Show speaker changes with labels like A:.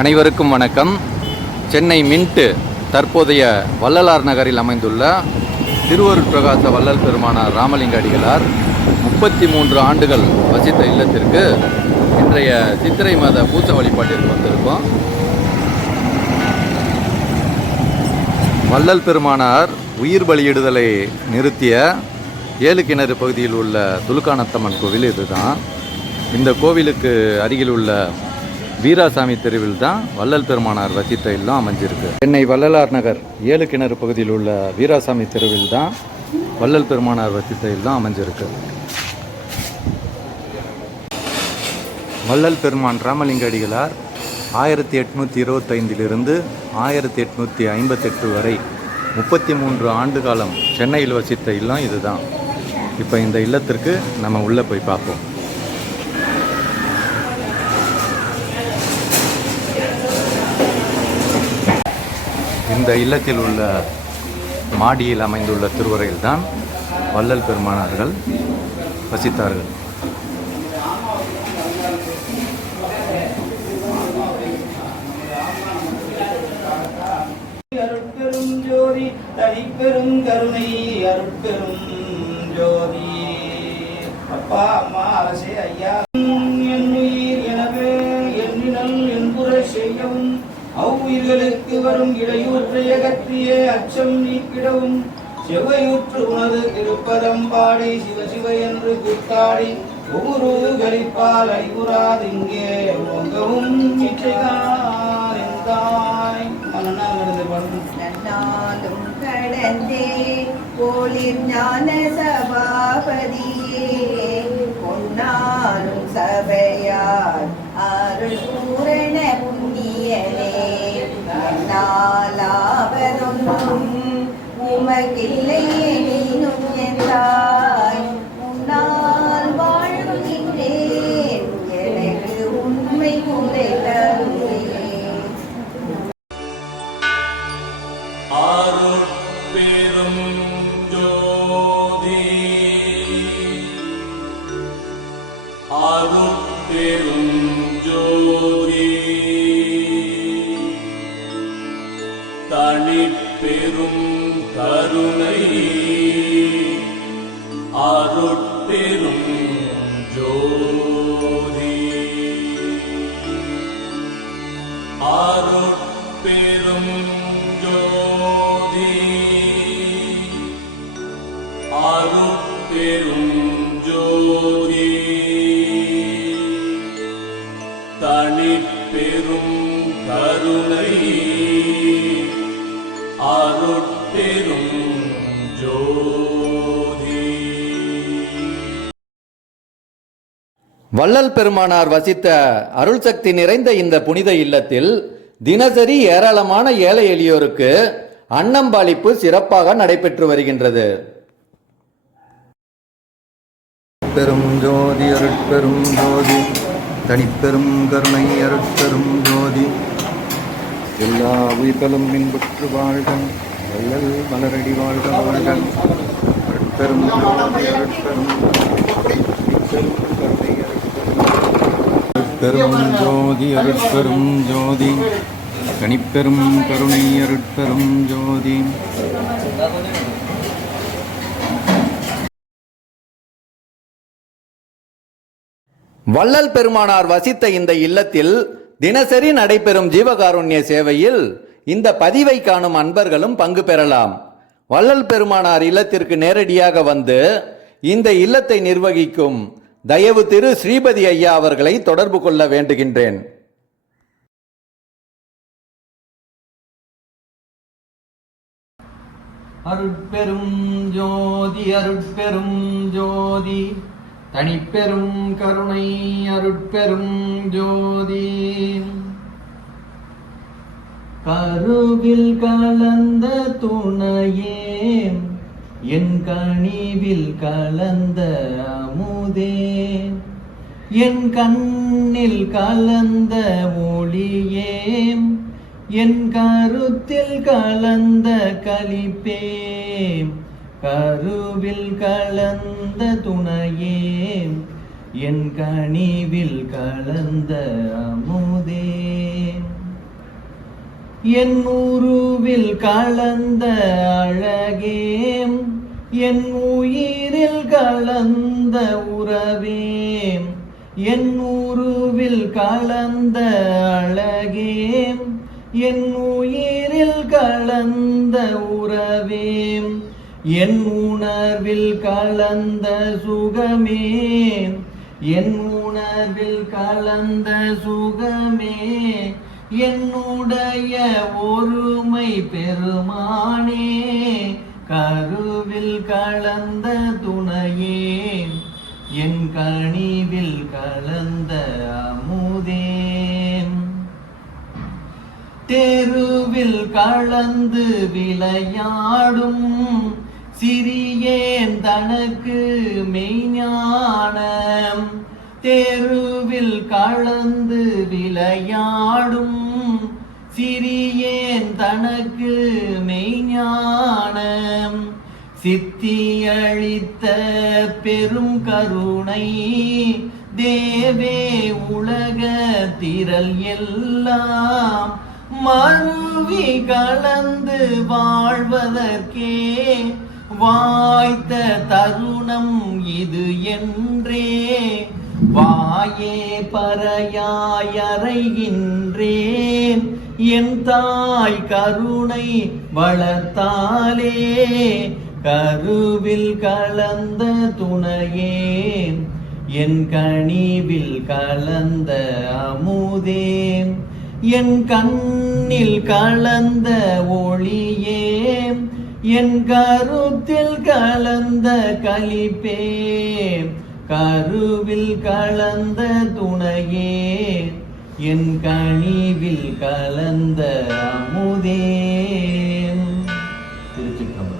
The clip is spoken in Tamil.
A: அனைவருக்கும் வணக்கம். சென்னை மின்ட்டு தற்போதைய வள்ளலார் நகரில் அமைந்துள்ள திருவருட் பிரகாச வள்ளல் பெருமானார் ராமலிங்க அடிகளார் முப்பத்தி மூன்று ஆண்டுகள் வசித்த இல்லத்திற்கு இன்றைய சித்திரை மாத பூச வழிபாட்டிற்கு வந்திருக்கோம். வள்ளல் பெருமானார் உயிர் பலியிடுதலை நிறுத்திய ஏழு கிணறு பகுதியில் உள்ள துலுக்கானத்தம்மன் கோவில் இதுதான். இந்த கோவிலுக்கு அருகில் உள்ள வீராசாமி தெருவில் தான் வள்ளல் பெருமானார் வசித்த இல்லம் அமைஞ்சிருக்கு. சென்னை வள்ளலார் நகர் ஏழு கிணறு பகுதியில் உள்ள வீராசாமி தெருவில் தான் வள்ளல் பெருமானார் வசித்த இல்லம் அமைஞ்சிருக்கு. வள்ளல் பெருமான் ராமலிங்க அடிகளார் ஆயிரத்தி எட்நூற்றி இருபத்தைந்திலிருந்து ஆயிரத்தி எட்நூற்றி ஐம்பத்தெட்டு வரை முப்பத்தி மூன்று ஆண்டு காலம் சென்னையில் வசித்த இல்லம் இதுதான். இப்போ இந்த இல்லத்திற்கு நம்ம உள்ளே போய் பார்ப்போம். இந்த இல்லத்தில் உள்ள மாடியில் அமைந்துள்ள திருவறையில் தான் வள்ளல் பெருமானார்கள் வசித்தார்கள்.
B: அருட்பெரும் ஜோதி தனிப்பெரும் கருணை அருட்பெரும் ஜோதி. அப்பா அம்மா அரசே ஐயா. உயிர்களுக்கு வரும் இடையூற்றை அகற்றிய அச்சம் நீக்கிடவும். செவ்வையுற்று உனது திருப்பதம் பாடி சிவ சிவ என்று கூத்தாடி ஒவ்வொரு கரிப்பால் ஐகுறாதிங்கே ஓங்கவும் இச்சைதான் எந்தாய் மன்னனால் பாடும்
C: நன்னாலும் கடந்தே போலிர் ஞான
D: சபா de que கருணை அருட்பெரும் ஜோதி. அருட்பெரும் ஜோதி. அருட்பெரும் அருட்பெரும்
A: வள்ளல் பெருமானார் வசித்த அருள் சக்தி நிறைந்த இந்த புனித இல்லத்தில் தினசரி ஏராளமான ஏழை எளியோருக்கு அன்னம்பாளிப்பு சிறப்பாக நடைபெற்று வருகின்றது. பெரும் ஜோதி அருட்பெரும் ஜோதி தனிப்பெரும் கருணை அருட்பெரும் ஜோதி எல்லா உயிர்களும் மின்புற்று வாழ்க. வள்ளல் மலரடி வாழ்க வாழ்க. அருட்பெரும் ஜோதி பெரும் ஜோதி அருட்பெரும் ஜோதி. கனிப்பெரும் கருணை அருட்பெரும் ஜோதி. வள்ளல் பெருமானார் வசித்த இந்த இல்லத்தில் தினசரி நடைபெறும் ஜீவகாருண்ய சேவையில் இந்த பதிவை காணும் அன்பர்களும் பங்கு பெறலாம். வள்ளல் பெருமானார் இல்லத்திற்கு நேரடியாக வந்து இந்த இல்லத்தை நிர்வகிக்கும் தயவு திரு ஸ்ரீபதி ஐயா அவர்களை தொடர்பு கொள்ள வேண்டுகின்றேன். அருட்பெரும் ஜோதி அருட்பெரும் ஜோதி. தனிப்பெரும் கருணை அருட்பெரும் ஜோதி. கருவில் கலந்த துணையே என் கனிவில் கலந்த அமுதே. என் கண்ணில் கலந்த ஒளியே என் கருத்தில் கலந்த கலிப்பே. கருவில் கலந்த துணையே என் கனிவில் கலந்த அமுதே.
E: என் உருவில் கலந்த அழகே என் உயிரில் கலந்த உறவே என் உருவில் கலந்த அழகே என் உயிரில் கலந்த உறவேம் என் உணர்வில் கலந்த சுகமே என் உணர்வில் கலந்த சுகமே என்னுடைய ஒருமை பெருமானே கருவில் கலந்த துணையே என் கனிவில் கலந்த அமுதே தெருவில் கலந்து விளையாடும் சிறியேன் தனக்கு மெய்ஞானம். தெருவில் கலந்து விளையாடும் சிறியேன் தனக்கு மெய்ஞானம். சித்தியளித்த பெரும் கருணை தேவே உலக திரள் எல்லாம். மருவி கலந்து வாழ்வதற்கே வாய்த்த தருணம் இது என்றே. வாயே பறையாயறைகின்றேன். என் தாய் கருணை வளர்த்தாலே. கருவில் கலந்த துணையே என் கனிவில் கலந்த அமுதேன். என் கண்ணில் கலந்த ஒளியே என் கருத்தில் கலந்த கலிப்பே கருவில் கலந்த துணையே என் கனிவில் கலந்த அமுதே. திருச்சிற்றம்பலம்.